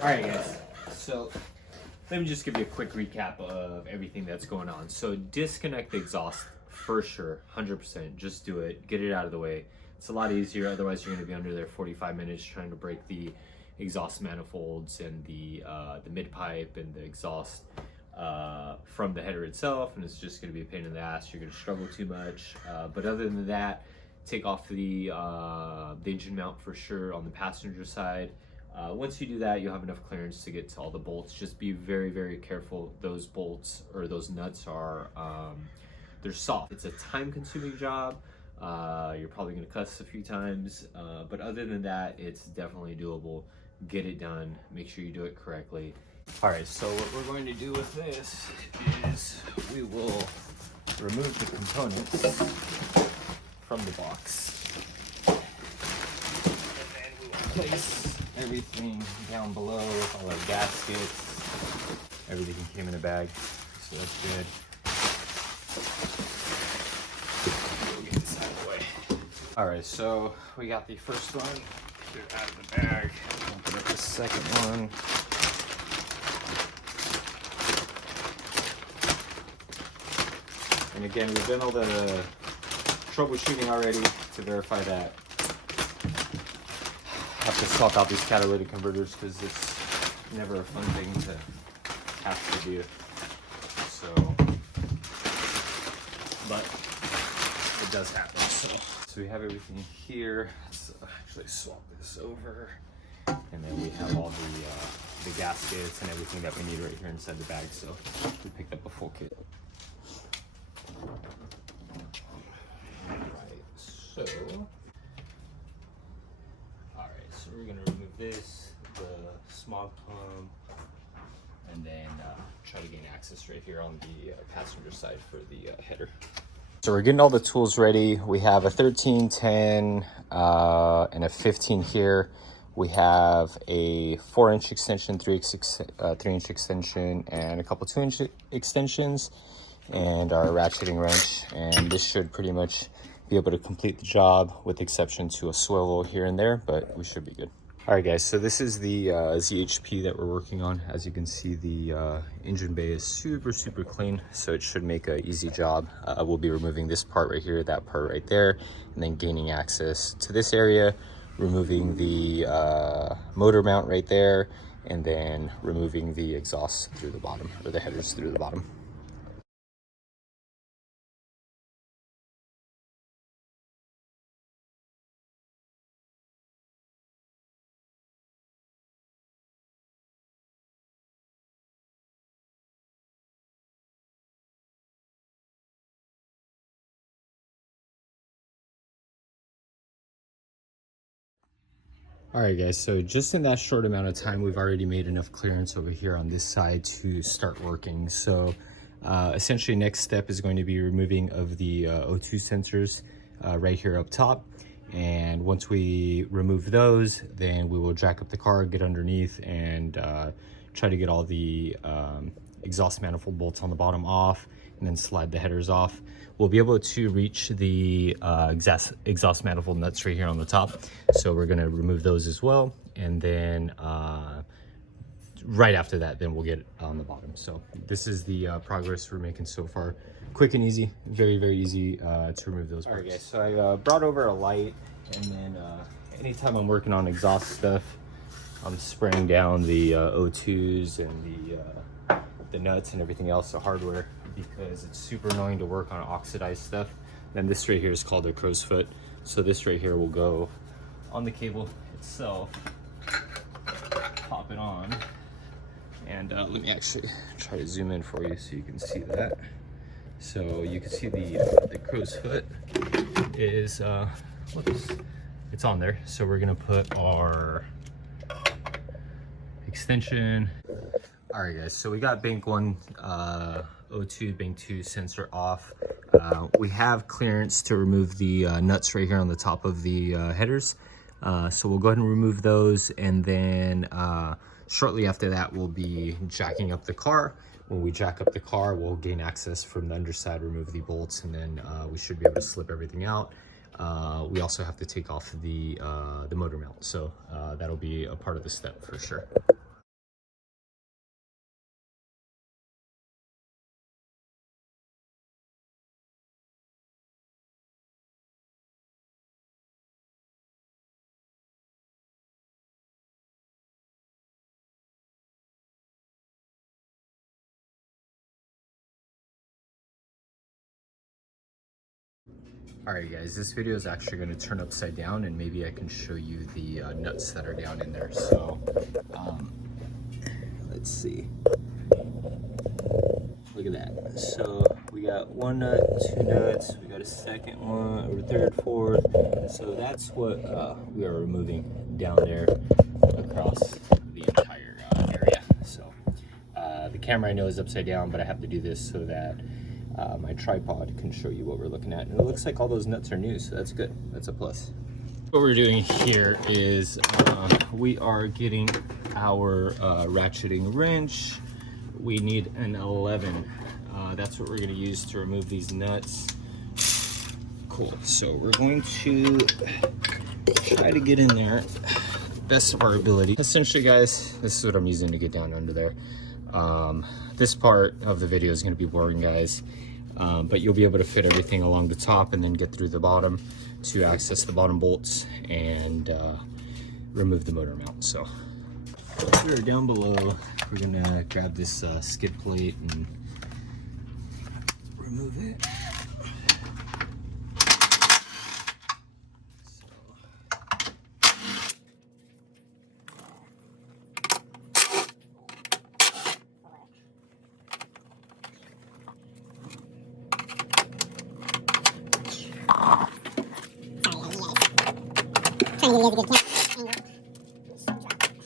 Alright guys, so let me just give you a quick recap of everything that's going on. So disconnect the exhaust for sure, 100%. Just do it, get it out of the way. It's a lot easier, otherwise you're going to be under there 45 minutes trying to break the exhaust manifolds and the mid pipe and the exhaust from the header itself, and it's just going to be a pain in the ass. You're going to struggle too much, but other than that, take off the engine mount for sure on the passenger side. Once you do that, you'll have enough clearance to get to all the bolts. Just be very, very careful. Those bolts or those nuts are, they're soft. It's a time-consuming job. You're probably gonna cuss a few times, but other than that, it's definitely doable. Get it done. Make sure you do it correctly. All right, so what we're going to do with this is we will remove the components from the box. And then we will place everything down below, all our gaskets, everything came in a bag, so that's good. We'll get this out of the way. All right, so we got the first one, get it out of the bag, open up the second one. And again, we've done all the troubleshooting already to verify that. Have to swap out these catalytic converters because it's never a fun thing to have to do. So, but it does happen. So we have everything here. Let's actually swap this over, and then we have all the gaskets and everything that we need right here inside the bag. So we picked up a full kit. So, alright, so we're gonna remove this, the smog pump, and then try to gain access right here on the passenger side for the header. So we're getting all the tools ready. We have a 13, 10, and a 15 here. We have a 4-inch extension, 3-inch extension, and a couple 2-inch extensions, and our ratcheting wrench, and this should pretty much be able to complete the job with the exception to a swivel here and there, but we should be good. All right guys, so this is the ZHP that we're working on. As you can see, the engine bay is super clean, so it should make an easy job. We'll be removing this part right here, that part right there, and then gaining access to this area, removing the motor mount right there, and then removing the exhaust through the bottom, or the headers through the bottom. All right guys, so just in that short amount of time, we've already made enough clearance over here on this side to start working. So essentially next step is going to be removing of the O2 sensors right here up top. And once we remove those, then we will jack up the car, get underneath, and try to get all the exhaust manifold bolts on the bottom off, and then slide the headers off. We'll be able to reach the exhaust manifold nuts right here on the top. So we're gonna remove those as well. And then right after that, then we'll get it on the bottom. So this is the progress we're making so far. Quick and easy, very easy to remove those parts. All right guys, so I brought over a light, and then anytime I'm working on exhaust stuff, I'm spraying down the O2s and the nuts and everything else, the hardware, because it's super annoying to work on oxidized stuff. Then this right here is called a crow's foot. So this right here will go on the cable itself, pop it on, and let me actually try to zoom in for you so you can see that. So you can see the crow's foot is, whoops, it's on there. So we're gonna put our extension. All right guys, so we got bank 1 O2, bank 2 sensor off. We have clearance to remove the nuts right here on the top of the headers. So we'll go ahead and remove those, and then shortly after that we'll be jacking up the car. When we jack up the car, we'll gain access from the underside, remove the bolts, and then we should be able to slip everything out. We also have to take off the motor mount, so that'll be a part of the step for sure. All right, guys, this video is actually going to turn upside down, and maybe I can show you the nuts that are down in there. So let's see. Look at that. So we got one nut, two nuts, we got a second one, or third, fourth. So that's what we are removing down there across the entire area. So the camera, I know, is upside down, but I have to do this so that my tripod can show you what we're looking at. And it looks like all those nuts are new, so that's good. That's a plus. What we're doing here is we are getting our ratcheting wrench. We need an 11. That's what we're going to use to remove these nuts. Cool. So we're going to try to get in there best of our ability. Essentially, guys, this is what I'm using to get down under there. This part of the video is going to be boring, guys, but you'll be able to fit everything along the top and then get through the bottom to access the bottom bolts and remove the motor mount. So we're down below. We're gonna grab this skid plate and remove it. Trying to give you guys a good angle.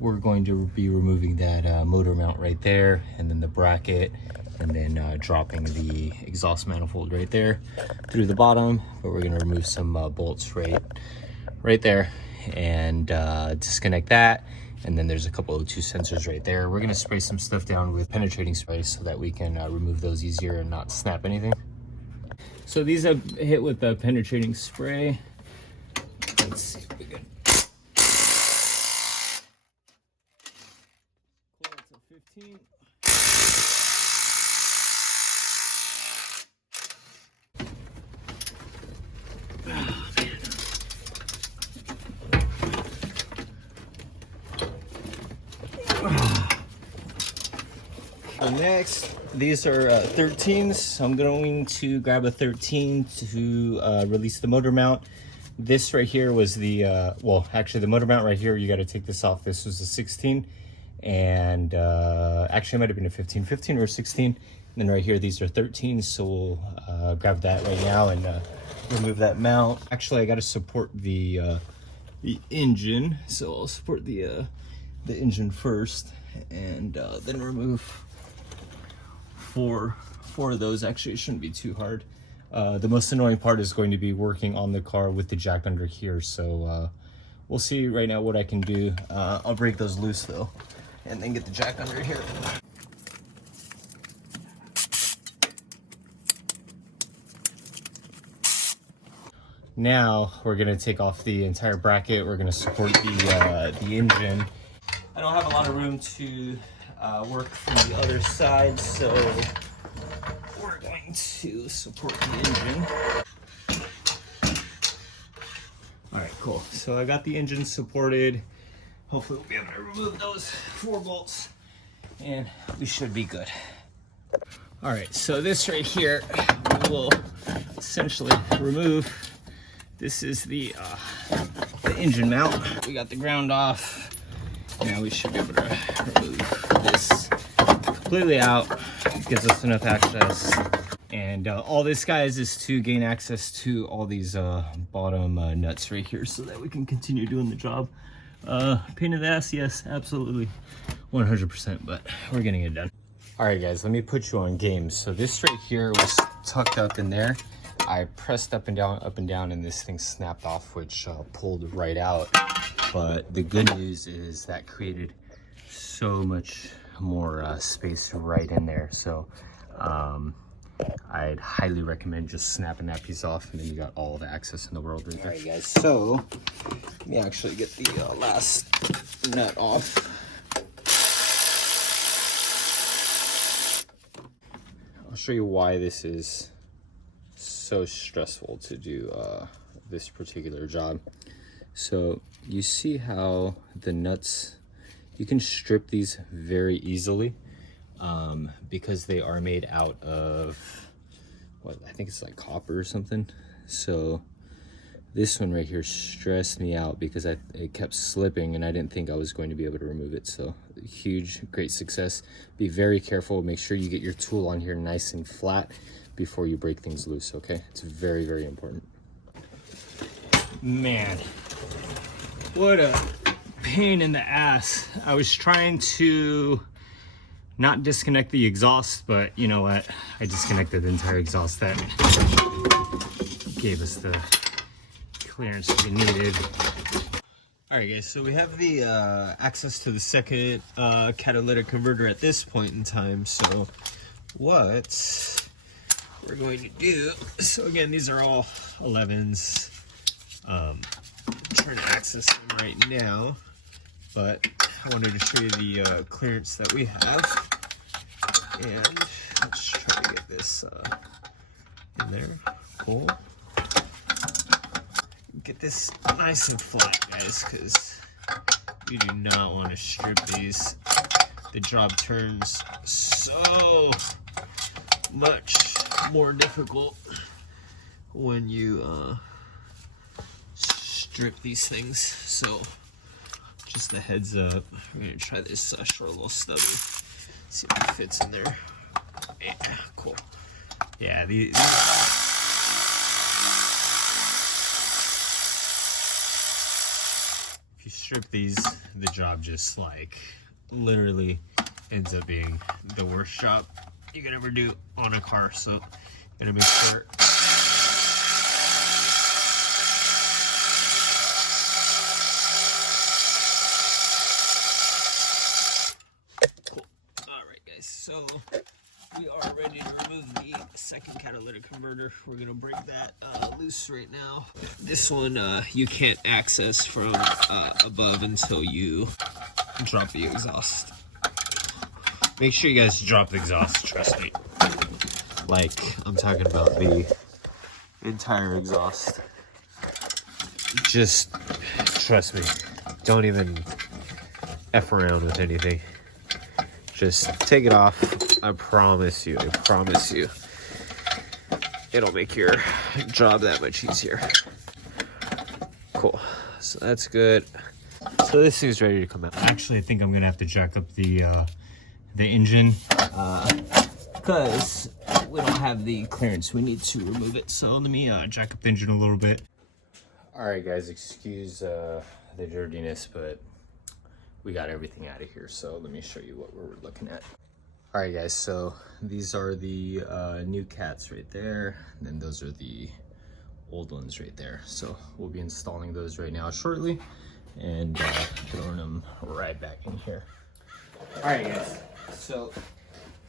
We're going to be removing that motor mount right there, and then the bracket, and then dropping the exhaust manifold right there through the bottom. But we're going to remove some bolts right there and disconnect that. And then there's a couple of two sensors right there. We're going to spray some stuff down with penetrating spray so that we can remove those easier and not snap anything. So these have hit with the penetrating spray. Let's see if we can. Cool, it's a 15. So next, these are 13s. So I'm going to grab a 13 to release the motor mount. This right here was the, well, actually the motor mount right here, you got to take this off. This was a 16, and actually it might have been a 15 or 16. And then right here, these are 13s. So we'll grab that right now and remove that mount. Actually, I got to support the engine. So I'll support the engine first, and then remove four of those. Actually, it shouldn't be too hard. The most annoying part is going to be working on the car with the jack under here. So we'll see right now what I can do. I'll break those loose though, and then get the jack under here. Now we're gonna take off the entire bracket. We're gonna support the engine. I don't have a lot of room to work from the other side, so we're going to support the engine. All right, cool. So I got the engine supported. Hopefully we'll be able to remove those 4 bolts, and we should be good. All right, so this right here, we will essentially remove. This is the engine mount. We got the ground off. Now we should be able to remove this completely out. Gives us enough access. And all this, guys, is to gain access to all these bottom nuts right here so that we can continue doing the job. Pain in the ass, yes, absolutely, 100%, but we're getting it done. All right, guys, let me put you on game. So this right here was tucked up in there. I pressed up and down, and this thing snapped off, which pulled right out. But the good news is that created so much more space right in there. So I'd highly recommend just snapping that piece off, and then you got all the access in the world right there. All right, guys, so let me actually get the last nut off. I'll show you why this is so stressful to do this particular job. So you see how the nuts, you can strip these very easily because they are made out of, what, I think it's like copper or something. So this one right here stressed me out because it kept slipping and I didn't think I was going to be able to remove it. So huge, great success. Be very careful. Make sure you get your tool on here nice and flat before you break things loose, okay? It's very, very important. Man, what a pain in the ass. I was trying to not disconnect the exhaust, but you know what? I disconnected the entire exhaust. That gave us the clearance we needed. All right, guys, so we have the access to the second catalytic converter at this point in time. So what we're going to do, so again, these are all 11s. I'm trying to access them right now, but I wanted to show you the clearance that we have. And let's try to get this in there. Cool. Get this nice and flat, guys, because you do not want to strip these. The job turns so much more difficult when you strip these things. So just a heads up, we're gonna try this short little stubby, see if it fits in there. Yeah, cool. Yeah, these if you strip these, the job just like literally ends up being the worst job you can ever do on a car. So you gotta make sure. Cool. All right, guys. So we are ready to remove the second catalytic converter. We're gonna break that loose right now. This one you can't access from above until you drop the exhaust. Make sure you guys drop the exhaust, trust me. Like, I'm talking about the entire exhaust. Just trust me. Don't even F around with anything. Just take it off. I promise you, it'll make your job that much easier. Cool, so that's good. So this thing's ready to come out. Actually, I think I'm gonna have to jack up the engine because we don't have the clearance we need to remove it. So let me jack up the engine a little bit. All right, guys, excuse the dirtiness, but we got everything out of here. So let me show you what we're looking at. All right, guys, so these are the new cats right there, and then those are the old ones right there. So we'll be installing those right now shortly and throwing them right back in here. All right, guys, so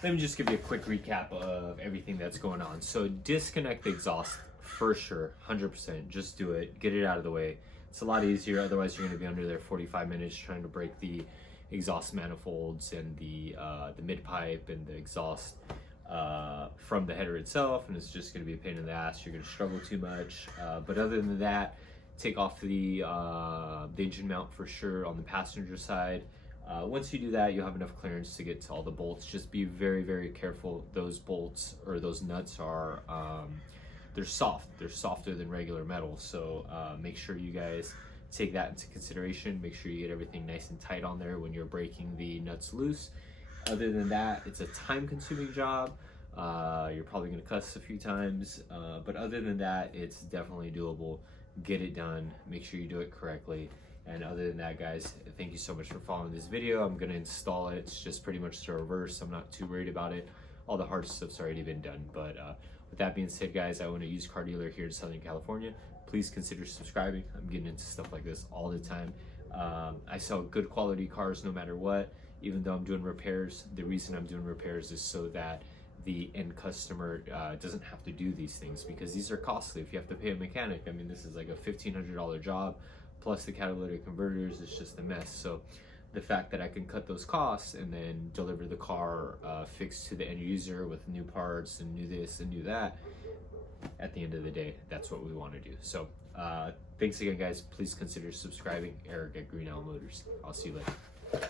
let me just give you a quick recap of everything that's going on. So disconnect the exhaust for sure, 100%. Just do it, get it out of the way. It's a lot easier, otherwise you're gonna be under there 45 minutes trying to break the exhaust manifolds and the mid pipe and the exhaust from the header itself, and it's just gonna be a pain in the ass. You're gonna struggle too much. But other than that, take off the engine mount for sure on the passenger side. Once you do that, you'll have enough clearance to get to all the bolts. Just be very, very careful. Those bolts or those nuts are they're soft. They're softer than regular metal. So make sure you guys take that into consideration. Make sure you get everything nice and tight on there when you're breaking the nuts loose. Other than that, it's a time-consuming job. You're probably gonna cuss a few times, but other than that, it's definitely doable. Get it done. Make sure you do it correctly. And other than that, guys, thank you so much for following this video. I'm gonna install it. It's just pretty much the reverse. I'm not too worried about it. All the hard stuff's already been done. But with that being said, guys, I own a used car dealer here in Southern California. Please consider subscribing. I'm getting into stuff like this all the time. I sell good quality cars no matter what. Even though I'm doing repairs, the reason I'm doing repairs is so that the end customer doesn't have to do these things, because these are costly. If you have to pay a mechanic, I mean, this is like a $1,500 job, plus the catalytic converters. It's just a mess. So the fact that I can cut those costs and then deliver the car fixed to the end user with new parts and new this and new that, at the end of the day, that's what we want to do. So thanks again, guys. Please consider subscribing. Eric at Green Owl Motors. I'll see you later.